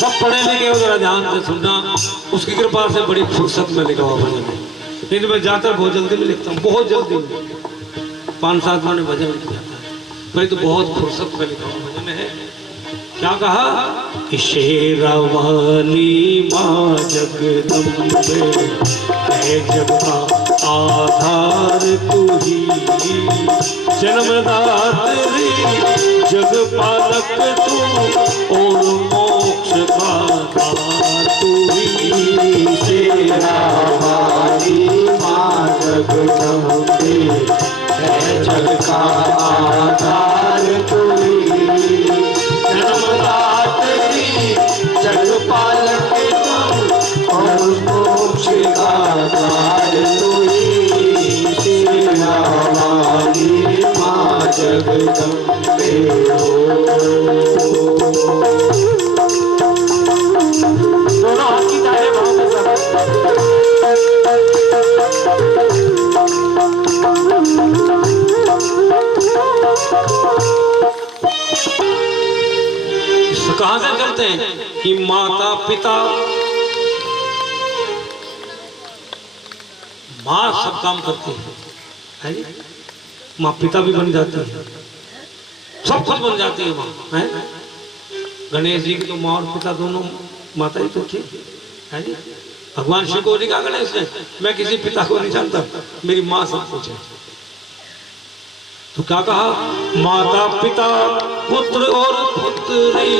सब पढ़े लिखे हो, जरा ध्यान से सुनना। उसकी कृपा से बड़ी फुर्सत में लिखा हुआ भजन है। नहीं तो मैं जाकर बहुत जल्दी में लिखता हूँ, बहुत जल्दी में 5-7 मिनट भजन लिख जाता है। भाई तो बहुत फुर्सत में लिखा हुआ भजन है। क्या कहा कि शेरावाली माँ जगदम्बे है, जग का आधार तू ही, जन्मदात्री जग पालक तू और मोक्ष का द्वार तू ही। शेरावाली माँ जगदम्बे है, जग का आधार तू ही, जन्मदात्री जग पालक तू और मोक्ष का द्वार तू ही। शेरावाली माँ जगदम्बे दोनों हाथ की ताली बहुत कहां से करते हैं कि माता पिता, माँ सब काम करती है जी? माँ पिता भी बन जाती है, सब कुछ बन जाती है माँ है। गणेश जी की तो माँ और पिता दोनों माता ही तो थी है जी। भगवान शिव को नहीं कहा गणेश ने, मैं किसी पिता को नहीं जानता, मेरी माँ सब कुछ है। तो क्या कहा, माता पिता पुत्र और पुत्री,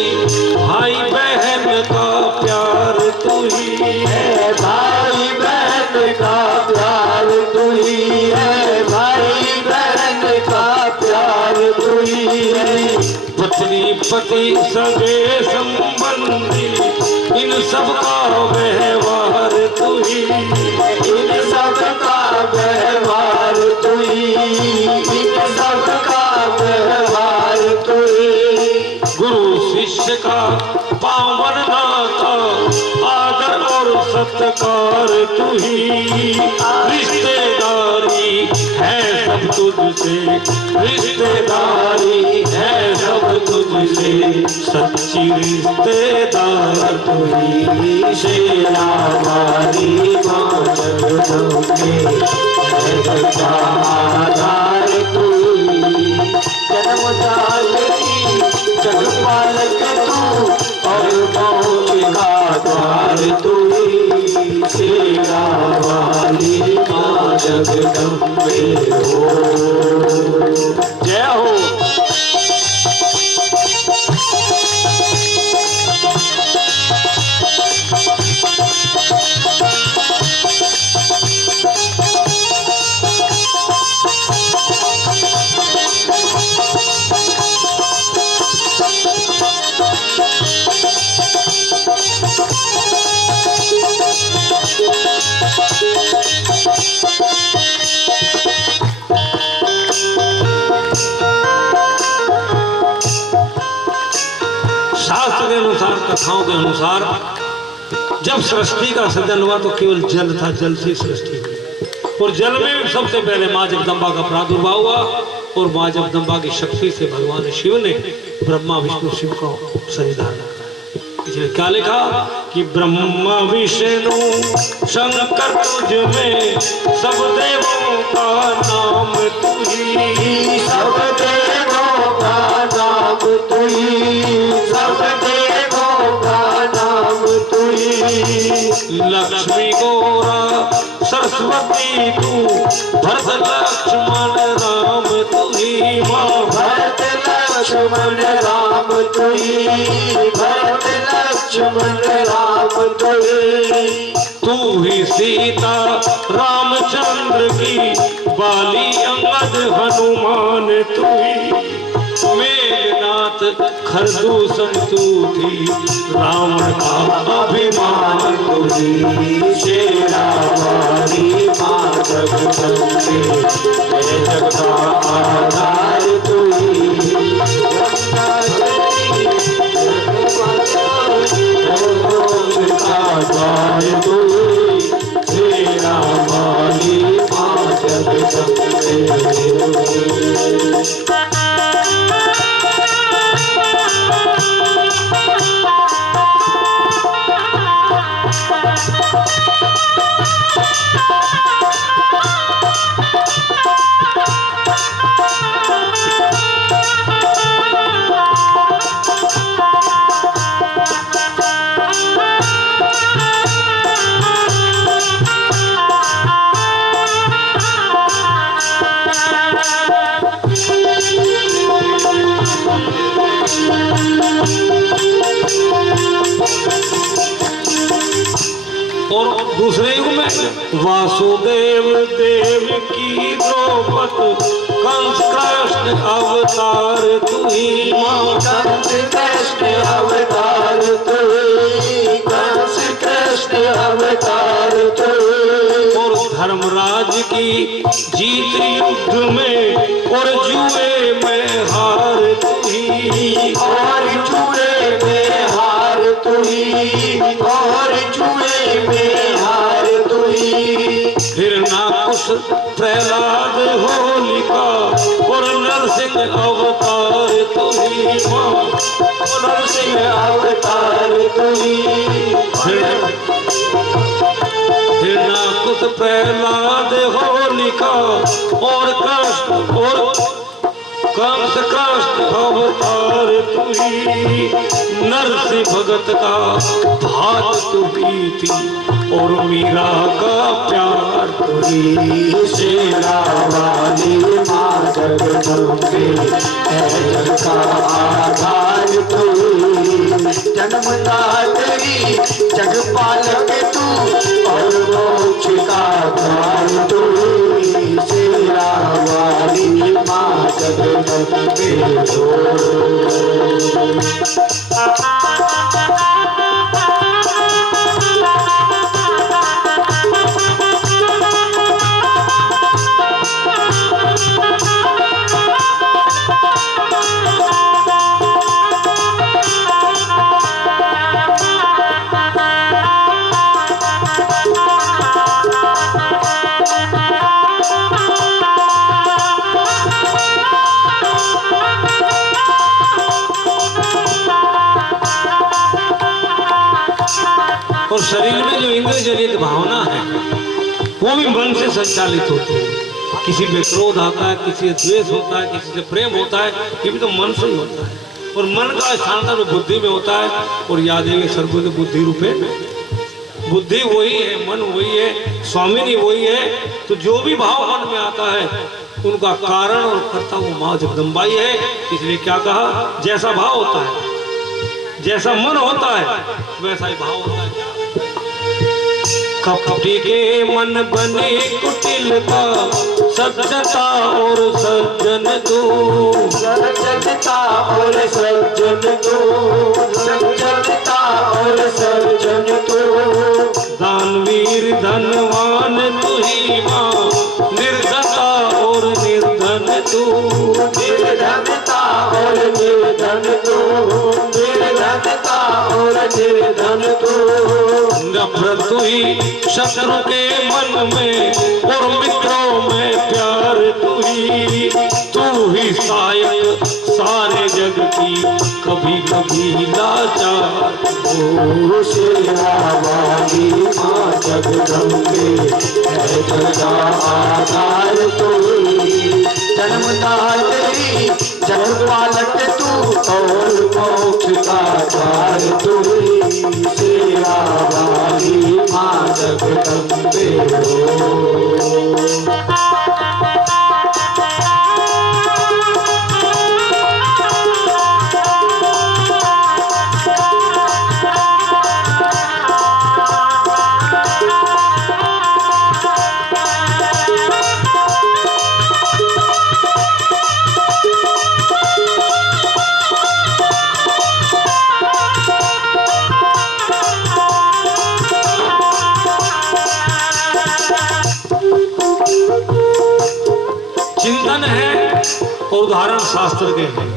भाई बहन का प्यार तू ही है, भाई बहन का प्यार तू ही है, भाई बहन का प्यार तू ही है। पत्नी पति सगे संबंधी, इन सब का व्यवहार तू ही, इन सब का व्यवहार तू ही, इन सब का व्यवहार तू ही। गुरु शिष्य का पावन नाता, आदर और सत्कार तू ही, रिश्तेदारी है सब तुझसे, रिश्तेदारी है सब तुझसे, सच्ची रिश्तेदार तू ही। शेरावाली माँ जगदम्बे है, जग का आधार तू ही, जन्मदात्री जग पालक तू और मोक्ष का द्वार तू ही। शेरावाली माँ जगदम्बे हो, जय हो। शास्त्र के अनुसार, कथाओं के अनुसार, जब सृष्टि का सृजन हुआ तो केवल जल था, जल से सृष्टि हुई। और जल में सबसे पहले माँ जगदम्बा का प्रादुर्भाव हुआ, और माँ जगदम्बा की शक्ति से भगवान शिव ने ब्रह्मा विष्णु शिव का शरीर धारण किया। इसलिए क्या लिखा कि ब्रह्मा विष्णु शंकर तुझ में, सब देवों का नाम तू ही, सब देवों का नाम तू ही, सब देवों का नाम तू ही। लक्ष्मी गौरा सरस्वती तू, भरत लक्ष्मण राम तू ही माँ, भरत लक्ष्मण राम तू ही, भरत लक्ष्मण राम तू ही। तू ही सीता रामचंद्र की, बाली अंगद हनुमान तू ही, मेघनाथ खरदूषण तू थी, रावण का अभिमान तू ही। शेरावाली माँ जगदम्बे है, जग का आधार तू ही, जन्मदात्री जग पालक मोक्ष का द्वार तू ही। शेरावाली माँ जगदम्बे दूसरे युग में वासुदेव देव की द्रौपद कंस कृष्ण अवतार तू ही माँ। कंस कृष्ण अवतार तू, कंस कृष्ण अवतार तू। और धर्मराज की जीत युद्ध में और जुए में हार तू ही। और जुए में हार तू ही, और जुए में हार तू ही। हिरणाकुश प्रहलाद होलिका और नरसिंह अवतार तू ही माँ। नरसिंह अवतार तू ही। हिरणाकुश प्रहलाद होलिका और कृष्ण और कंस कृष्ण अवतार तू ही। नरसिंह भगत का भात तू ही थी और मीरा का प्यार तू ही। शेरा वाली माँ जगदम्बे है जग का आधार तू। जन्मदात्री जगपालक तू और मोक्ष का द्वार तू। शेरा वाली माँ जगदम्बे हो। और शरीर में जो इंद्र जनित भावना है वो भी मन से संचालित होती है। किसी पे क्रोध आता है, किसी से द्वेष होता है, किसी से प्रेम होता है, ये भी तो मन से ही होता है। और मन का स्थान तो बुद्धि में होता है। और याद है सर्वोद बुद्धि रूपे, बुद्धि वही है, मन वही है, स्वामिनी वही है। तो जो भी भाव मन में आता है उनका कारण और कर्ता वो माँ जगदम्बाई है। इसलिए क्या कहा, जैसा भाव होता है, जैसा मन होता है वैसा ही भाव होता है। कपटी के मन बने कुटिलता सज्जता और सज्जन दो। सज्जनता और सज्जन दो, सज्जनता और सज्जन दो। दानवीर धनवान तू ही माँ, निर्धनता और निर्धन तू। निर्धनता और निर्धन दो, निर्धनता और निर्धन दो। नफरत तू ही शत्रु के मन में और मित्रों में प्यार तू ही सहायक सारे जग की कभी कभी लाचार। ओ शेरा वाली माँ जगदम्बे है जगा आधार तू। जन्मदात्री जगपालक तू और मोक्ष का द्वार तू। शेरा वाली माँ जगदम्बे हो। चिंतन है और उदाहरण शास्त्र के हैं।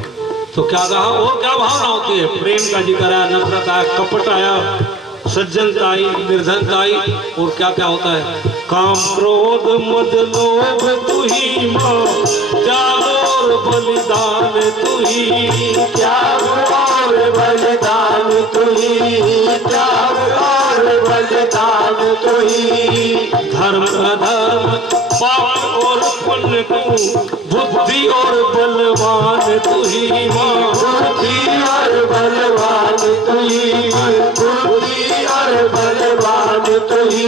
तो क्या कहा, और क्या भावना होती है, प्रेम का जिक्र आया, नफरत आया, कपट आया, सज्जनता आई, निर्धनता आई। और क्या क्या होता है, काम क्रोध मद लोभ तू ही माँ, त्याग और बलिदान तू ही। त्याग और बलिदान तू ही, त्याग और बलिदान तू ही। धर्म अधर्म पाप और पुण्य तू, बुद्धि और बलवान तू ही माँ। बुद्धि और बलवान तू ही, बुद्धि और बलवान तू ही।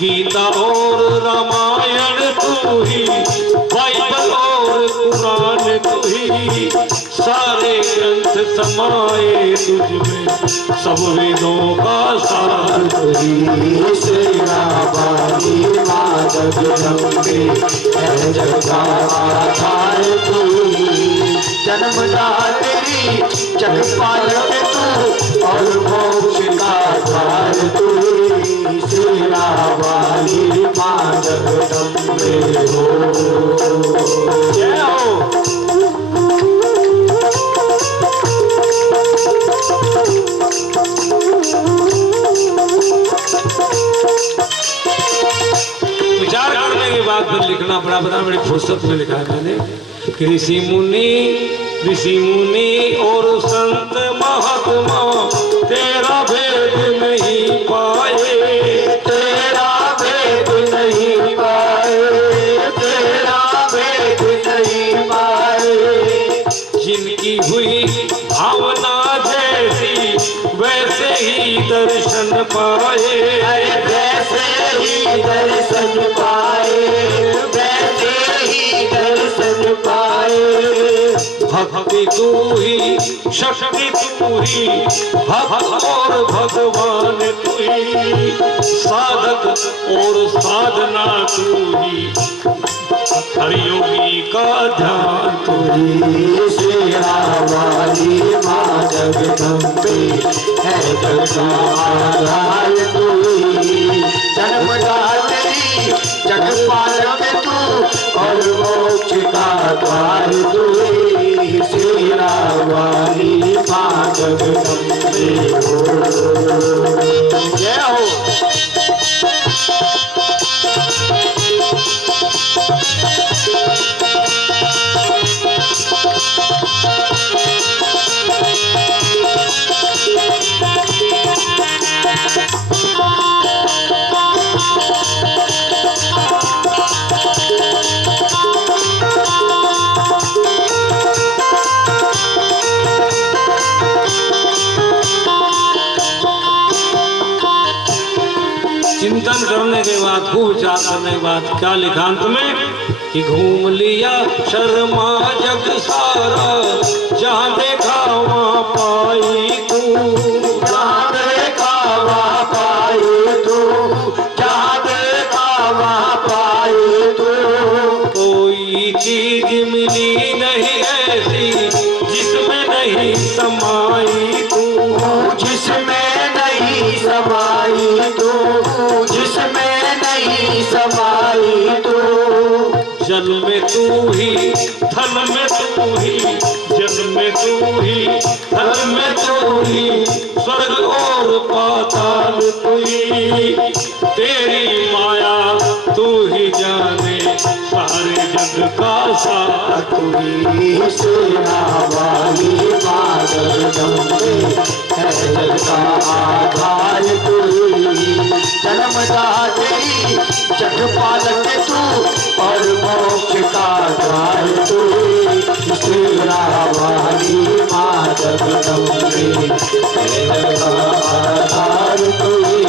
गीता और रामायण तू ही, बाइबल और कुरान तू ही, सारे ग्रंथ समाए तुझ में सब वेदों का सार तुही सेना वाली माँ जगदम्बे है जगता आधार तुही जन्मदात्री जगपालक तू और मोक्ष का द्वार तुही सेना वाली माँ जगदम्बे हो। जय हो। विचार करने के बाद फिर लिखना पड़ा, बता बड़ी फुर्सत में लिखा है मैंने कि ऋषि मुनि और संत महात्मा तेरा भेद नहीं पाए, तेरा भेद नहीं पाए, तेरा भेद नहीं पाए। जिनकी हुई भावना जैसी वैसे ही दर्शन पाए, वैसे ही दर्शन पाए, वैसे ही दर्शन पाए। भक्ति तू ही शक्ति तू ही भक्त और भगवान तू ही साधक और साधना तू ही हरियोगी का ध्यान तू तुही सेना वाली माँ जगदम्बे है जगता आधार तुही जन्मदात्री जगपालक तू और मोक्ष का द्वार तुही सेना वाली माँ जगदम्बे हो। जय हो। चिंतन करने के बाद, खूब विचार करने के बाद क्या लिखा अंत में कि घूम लिया शर्मा जग सारा, जहाँ देखा वहाँ पाई तू, जहाँ देखा वहाँ पाए तू, जहाँ देखा वहाँ पाए तू। कोई चीज मिली नहीं ऐसी जिसमें नहीं समाई तू, जिसमें नहीं समाई तू, जिसमें नहीं समाई तू। जल में तू ही थल में तू ही, जल में तू ही थल में तू ही, स्वर्ग और पाताल तू ही, तेरी माया तू ही जाने सारे जग का सार तुही सेना वाली माँ जगदम्बे है जगता आधार तुही जन्मदात्री जगपालक तू और मोक्ष का द्वार तुही सेना वाली माँ जगदम्बे है जगता आधार तुही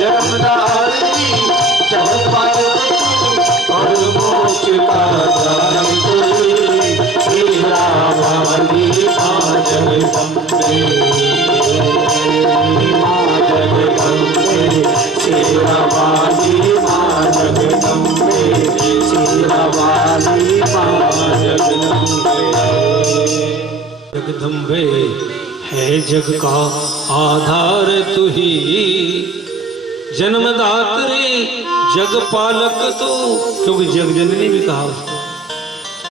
जन्मदात्री जगपालक तू और मोक्ष का द्वार तुही सेना वाली माँ जगदम्बे, माँ जगदम्बे सेना वाली माँ जगदम्बे, सेना वाली माँ जगदम्बे। जगदम्बे है जग का आधार तू ही, जन्मदात्री जग पालक तू, क्योंकि जग जननी भी कहा उसने।